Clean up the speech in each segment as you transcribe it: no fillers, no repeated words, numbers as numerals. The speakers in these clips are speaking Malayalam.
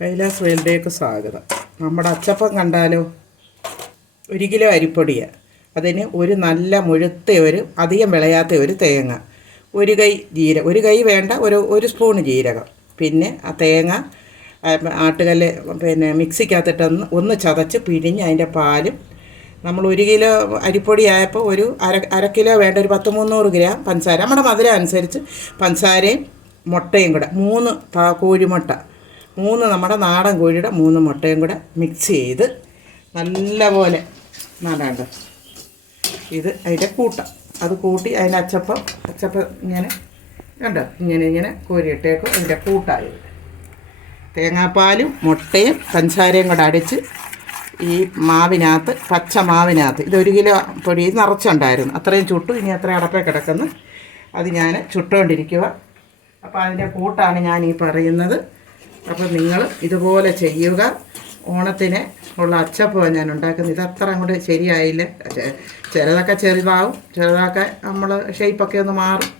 കൈലാസ് വേൾഡിലേക്ക് സ്വാഗതം. നമ്മുടെ അച്ചപ്പം കണ്ടാലോ, 1 കിലോ അരിപ്പൊടിയാണ്. അതിന് ഒരു നല്ല മുഴുത്ത അധികം വിളയാത്ത ഒരു തേങ്ങ, 1 കൈ ജീരകം, 1 കൈ വേണ്ട, ഒരു സ്പൂൺ ജീരകം, പിന്നെ ആ തേങ്ങ ആട്ടുകല്ല് മിക്സിക്കകത്തിട്ടൊന്ന് ചതച്ച് പിഴിഞ്ഞ് അതിൻ്റെ പാലും, നമ്മൾ 1 കിലോ അരിപ്പൊടി ആയപ്പോൾ ഒരു അര കിലോ വേണ്ട, ഒരു 200-300 ഗ്രാം പഞ്ചസാര, നമ്മുടെ മധുരം അനുസരിച്ച് പഞ്ചസാരയും മുട്ടയും കൂടെ 3 കോഴിമുട്ട, 3 നമ്മുടെ നാടൻ കോഴിയുടെ 3 മുട്ടയും കൂടെ മിക്സ് ചെയ്ത് നല്ലപോലെ നടാണ്ട് ഇത് അതിൻ്റെ കൂട്ടാം. അത് കൂട്ടി അതിൻ്റെ അച്ചപ്പം ഇങ്ങനെ കണ്ടോ, ഇങ്ങനെ കോരിയിട്ടേക്കും. അതിൻ്റെ കൂട്ടായി തേങ്ങാപ്പാലും മുട്ടയും പഞ്ചസാരയും കൂടെ അടിച്ച് ഈ മാവിനകത്ത്, പച്ച മാവിനകത്ത്, ഇത് 1 കിലോ പൊടി നിറച്ചുണ്ടായിരുന്നു, അത്രയും ചുട്ടു. ഇനി അത്ര അടപ്പേ കിടക്കുന്നു, അത് ഞാൻ ചുട്ടുകൊണ്ടിരിക്കുക. അപ്പോൾ അതിൻ്റെ കൂട്ടാണ് ഞാൻ ഈ പറയുന്നത്. അപ്പോൾ നിങ്ങൾ ഇതുപോലെ ചെയ്യുക. ഓണത്തിന് ഉള്ള അച്ചപ്പമാണ് ഞാൻ ഉണ്ടാക്കുന്നത്. ഇതത്ര അങ്ങോട്ട് ശരിയായില്ല, ചിലതൊക്കെ ചെറുതാവും, ചിലതൊക്കെ നമ്മൾ ഷേപ്പൊക്കെ ഒന്ന് മാറും,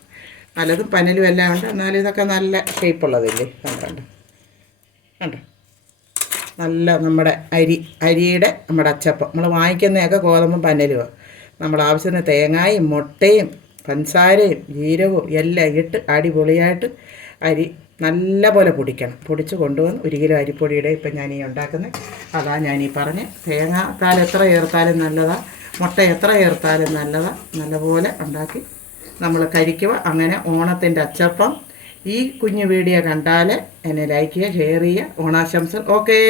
നല്ലതും പനലും എല്ലാം ഉണ്ട്. എന്നാലും ഇതൊക്കെ നല്ല ഷേപ്പുള്ളതല്ലേ, കണ്ടോ കണ്ടോ, നല്ല നമ്മുടെ അരിയുടെ നമ്മുടെ അച്ചപ്പം. നമ്മൾ വാങ്ങിക്കുന്നതൊക്കെ ഗോതമ്പും പനലുമാണ്. നമ്മൾ ആവശ്യത്തിന് തേങ്ങയും മുട്ടയും പഞ്ചസാരയും ജീരകവും എല്ലാം ഇട്ട് അടിപൊളിയായിട്ട് അരി നല്ല പോലെ പൊടിച്ച് കൊണ്ടുവന്ന് 1 കിലോ അരിപ്പൊടിയുടെ ഇപ്പം ഞാൻ ഈ ഉണ്ടാക്കുന്നത്. അതാ ഞാനീ പറഞ്ഞ്, തേങ്ങാത്താൽ എത്ര ചേർത്താലും നല്ലതാണ്, മുട്ട എത്ര ചേർത്താലും നല്ലതാണ്. നല്ലപോലെ ഉണ്ടാക്കി നമ്മൾ കഴിക്കുക. അങ്ങനെ ഓണത്തിൻ്റെ അച്ചപ്പം. ഈ കുഞ്ഞു വീഡിയോ കണ്ടാൽ എന്നെ ലൈക്ക് ചെയ്യുക, ഷെയർ ചെയ്യുക. ഓണാശംസകൾ. ഓക്കേ.